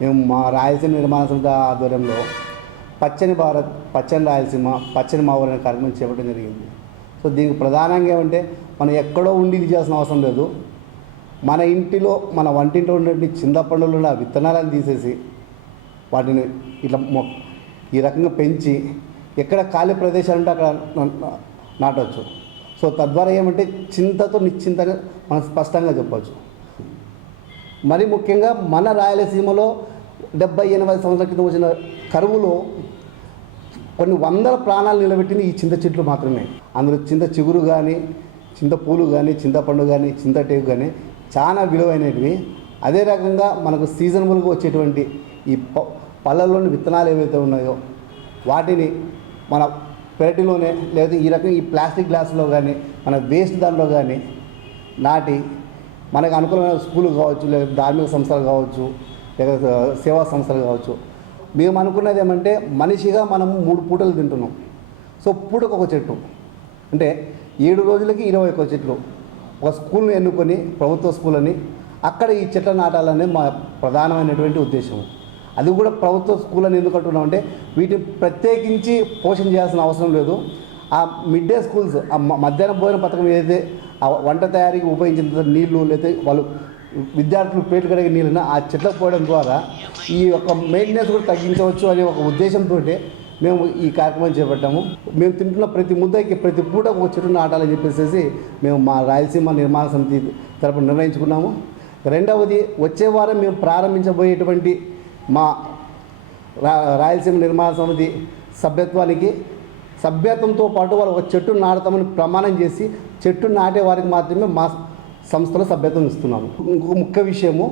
మేము మా రాయలసీమ నిర్మాణ సంస్థ ఆధ్వర్యంలో పచ్చని భారత్ పచ్చని రాయలసీమ పచ్చని మా ఊరు అనే కార్యక్రమం చేపట్టడం జరిగింది. సో దీనికి ప్రధానంగా ఏమంటే మనం ఎక్కడో ఉండి ఇది చేయాల్సిన అవసరం లేదు. మన ఇంటిలో మన వంటింట్లో ఉన్నటువంటి చింతపండులో ఉన్న విత్తనాలను తీసేసి వాటిని ఇట్లా మొ ఈ రకంగా పెంచి ఎక్కడ ఖాళీ ప్రదేశాలు ఉంటే అక్కడ నాటవచ్చు సో తద్వారా ఏమంటే చింతతో నిశ్చింతగా మనం స్పష్టంగా చెప్పవచ్చు మరి ముఖ్యంగా మన రాయలసీమలో డెబ్బై ఎనభై సంవత్సరాల క్రితం వచ్చిన కరువులో కొన్ని వందల ప్రాణాలు నిలబెట్టిన ఈ చింత చెట్లు మాత్రమే. అందులో చింత చిగురు కానీ చింత పూలు కానీ చింతపండు కానీ చింతటేకు కానీ చాలా విలువైనవి అదే రకంగా మనకు సీజనబుల్గా వచ్చేటువంటి ఈ ప పళ్ళలోని విత్తనాలు ఏవైతే ఉన్నాయో వాటిని మన పెరటిలోనే లేదా ఈ రకం ఈ ప్లాస్టిక్ గ్లాసులో కానీ మన వేస్ట్ దానిలో కానీ నాటి మనకు అనుకూలమైన స్కూల్ కావచ్చు లేదా ధార్మిక సంస్థలు కావచ్చు లేక సేవా సంస్థలు కావచ్చు. మేము అనుకున్నది ఏమంటే మనిషిగా మనము మూడు పూటలు తింటున్నాం. సో పూటకు ఒక చెట్టు. అంటే ఏడు రోజులకి ఇరవై ఒక్క చెట్లు. ఒక స్కూల్ని ఎన్నుకొని ప్రభుత్వ స్కూల్ అని అక్కడ ఈ చెట్ల నాటాలనే మా ప్రధానమైనటువంటి ఉద్దేశం. అది కూడా ప్రభుత్వ స్కూల్ అని ఎందుకు అంటున్నాం అంటే వీటిని ప్రత్యేకించి పోషణ చేయాల్సిన అవసరం లేదు. ఆ మిడ్ డే స్కూల్స్ ఆ మ- మధ్యాహ్న భోజన పథకం ఏదైతే ఆ వంట తయారీకి ఉపయోగించిన నీళ్ళు లేదా వాళ్ళు విద్యార్థులు పేట్లు కడిగే నీళ్ళని ఆ చెట్లకు పోయడం ద్వారా ఈ యొక్క మెయింటెనెన్స్ కూడా తగ్గించవచ్చు అనే ఒక ఉద్దేశంతో మేము ఈ కార్యక్రమం చేపట్టాము. మేము తింటున్న ప్రతి ముద్దకి ప్రతి పూట ఒక చెట్టు నాటాలని చెప్పేసి మేము మా రాయలసీమ నిర్మాణ సమితి తరపున నిర్ణయించుకున్నాము. రెండవది వచ్చే వారం మేము ప్రారంభించబోయేటువంటి మా రా రాయలసీమ నిర్మాణ సమితి సభ్యత్వానికి సభ్యత్వంతో పాటు వాళ్ళు ఒక చెట్టు నాటుతామని ప్రమాణం చేసి చెట్టు నాటే వారికి మాత్రమే మా సంస్థలో సభ్యత్వం ఇస్తున్నాము. ఇంకొక ముఖ్య విషయము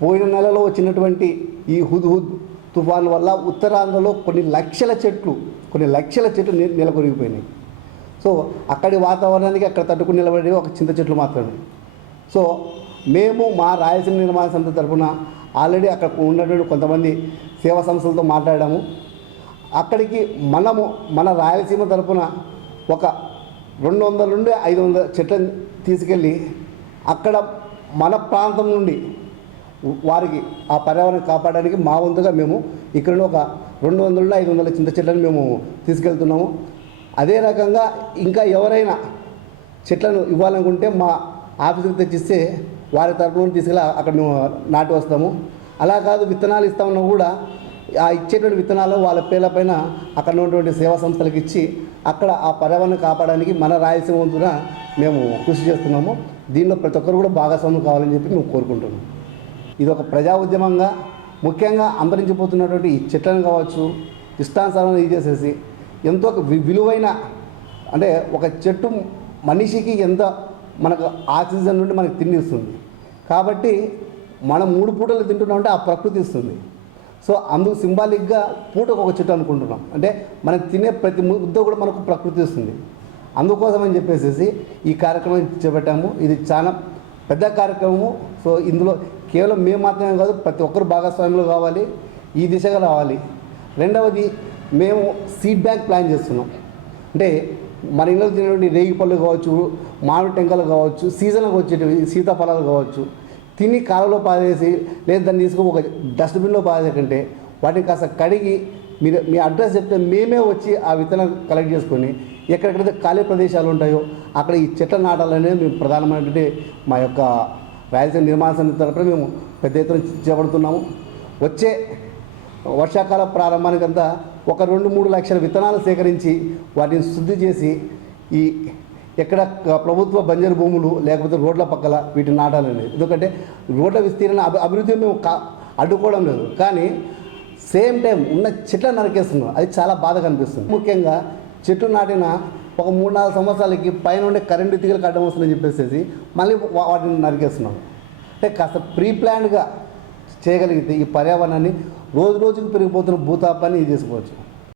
పోయిన నెలలో వచ్చినటువంటి ఈ హుద్ హుద్ తుఫాన్ వల్ల ఉత్తరాంధ్రలో కొన్ని లక్షల చెట్లు కొన్ని లక్షల చెట్లు నెలకొరిగిపోయినాయి. సో అక్కడి వాతావరణానికి అక్కడ తట్టుకుని నిలబడి ఒక చింత చెట్లు మాత్రమే. సో మేము మా రాయలసీమ నిర్మాణ సంస్థ తరఫున ఆల్రెడీ అక్కడ ఉన్నటువంటి కొంతమంది సేవా సంస్థలతో మాట్లాడాము. అక్కడికి మనము మన రాయలసీమ తరపున ఒక రెండు వందల నుండి ఐదు వందల చెట్లను తీసుకెళ్ళి అక్కడ మన ప్రాంతం నుండి వారికి ఆ పర్యావరణం కాపాడడానికి మా వంతుగా మేము ఇక్కడ ఒక రెండు వందల నుండి ఐదు వందల చింత చెట్లను మేము తీసుకెళ్తున్నాము. అదే రకంగా ఇంకా ఎవరైనా చెట్లను ఇవ్వాలనుకుంటే మా ఆఫీసుకి తెచ్చిస్తే వారి తరపున తీసుకెళ్ళి అక్కడ మేము నాటి వస్తాము. అలా కాదు విత్తనాలు ఇస్తామన్నా కూడా ఆ ఇచ్చేటువంటి విత్తనాలు వాళ్ళ పేర్ల పైన అక్కడ ఉన్నటువంటి సేవా సంస్థలకు ఇచ్చి అక్కడ ఆ పర్యావరణం కాపాడడానికి మన రాయలసీమ వంతున మేము కృషి చేస్తున్నాము. దీనిలో ప్రతి ఒక్కరు కూడా భాగస్వామ్యం కావాలని చెప్పి మేము కోరుకుంటున్నాం. ఇది ఒక ప్రజా ఉద్యమంగా ముఖ్యంగా అంతరించిపోతున్నటువంటి ఈ చెట్లను కావచ్చు ఇష్టానుసారం ఇది చేసేసి ఎంతో ఒక వి- విలువైన అంటే ఒక చెట్టు మనిషికి ఎంత మనకు ఆక్సిజన్ నుండి మనకు తిండి ఇస్తుంది. కాబట్టి మనం మూడు పూటలు తింటున్నామంటే ఆ ప్రకృతి ఇస్తుంది. సో అందుకు సింబాలిక్గా పూటకు ఒక చెట్టు అనుకుంటున్నాం. అంటే మనం తినే ప్రతి ముద్ద కూడా మనకు ప్రకృతి ఇస్తుంది. అందుకోసం అని చెప్పేసి ఈ కార్యక్రమం చేపట్టాము. ఇది చాలా పెద్ద కార్యక్రమము. సో ఇందులో కేవలం మేము మాత్రమే కాదు ప్రతి ఒక్కరు భాగస్వాములు కావాలి ఈ దిశగా రావాలి. రెండవది మేము సీడ్ బ్యాంక్ ప్లాన్ చేస్తున్నాం. అంటే మన ఇంట్లో తినేటువంటి రేగి పళ్ళు కావచ్చు మామిడి టెంకలు కావచ్చు సీజన్కి వచ్చేటివి సీతాఫలాలు కావచ్చు తిని కాలంలో పారేసి లేదా దాన్ని తీసుకుని ఒక డస్ట్బిన్లో పారేకంటే వాటిని కాస్త కడిగి మీరు మీ అడ్రస్ చెప్తే మేమే వచ్చి ఆ విత్తనాలు కలెక్ట్ చేసుకొని ఎక్కడెక్కడైతే ఖాళీ ప్రదేశాలు ఉంటాయో అక్కడ ఈ చెట్ల నాటాలనేది మేము ప్రధానమైనటువంటి మా యొక్క రాయలసీమ నిర్మాణ సమితి తరపున మేము పెద్ద ఎత్తున చేపడుతున్నాము. వచ్చే వర్షాకాల ప్రారంభానికంతా ఒక రెండు మూడు లక్షల విత్తనాలు సేకరించి వాటిని శుద్ధి చేసి ఈ ఎక్కడ ప్రభుత్వ బంజరు భూములు లేకపోతే రోడ్ల పక్కల వీటిని నాటాలనేది ఎందుకంటే రోడ్ల విస్తీర్ణ అభి అభివృద్ధి మేము కా అడ్డుకోవడం లేదు. కానీ సేమ్ టైం ఉన్న చెట్లను నరికేస్తున్నాం. అది చాలా బాధ కనిపిస్తుంది ముఖ్యంగా చెట్టు నాటిన ఒక మూడు నాలుగు సంవత్సరాలకి పైన ఉండే కరెంటు తీగలు కట్టడం వస్తుందని చెప్పేసి మళ్ళీ వాటిని నరికేస్తున్నాం. అంటే కాస్త ప్రీ ప్లాన్డ్గా చేయగలిగితే ఈ పర్యావరణాన్ని రోజు రోజుకు పెరిగిపోతున్న భూతాపాన్ని ఇది చేసుకోవచ్చు.